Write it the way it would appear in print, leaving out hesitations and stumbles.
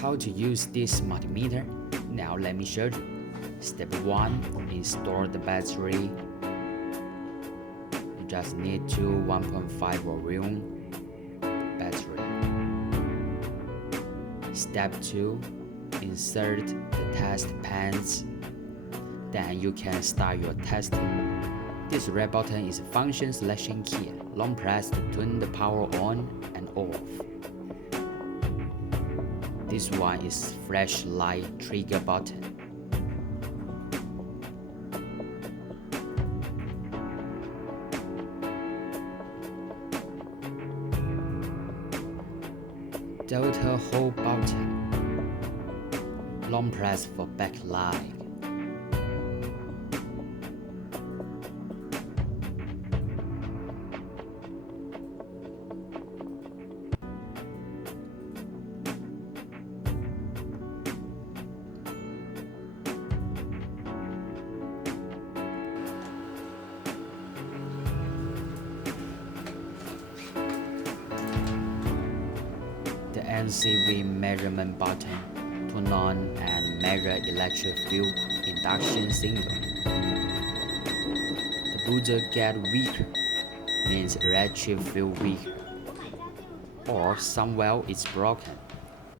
How to use this multimeter? Now let me show you. Step 1. Install the battery. You just need to 1.5 volume battery. Step 2. Insert the test pans. Then you can start your testing. This red button is a function selection key. Long press to turn the power on and off. This one is flashlight trigger button. Delta hold button. Long press for backlight. The NCV measurement button, turn on and measure electric field induction signal. The buzzer get weaker, means electric field weaker, or somewhere it's broken.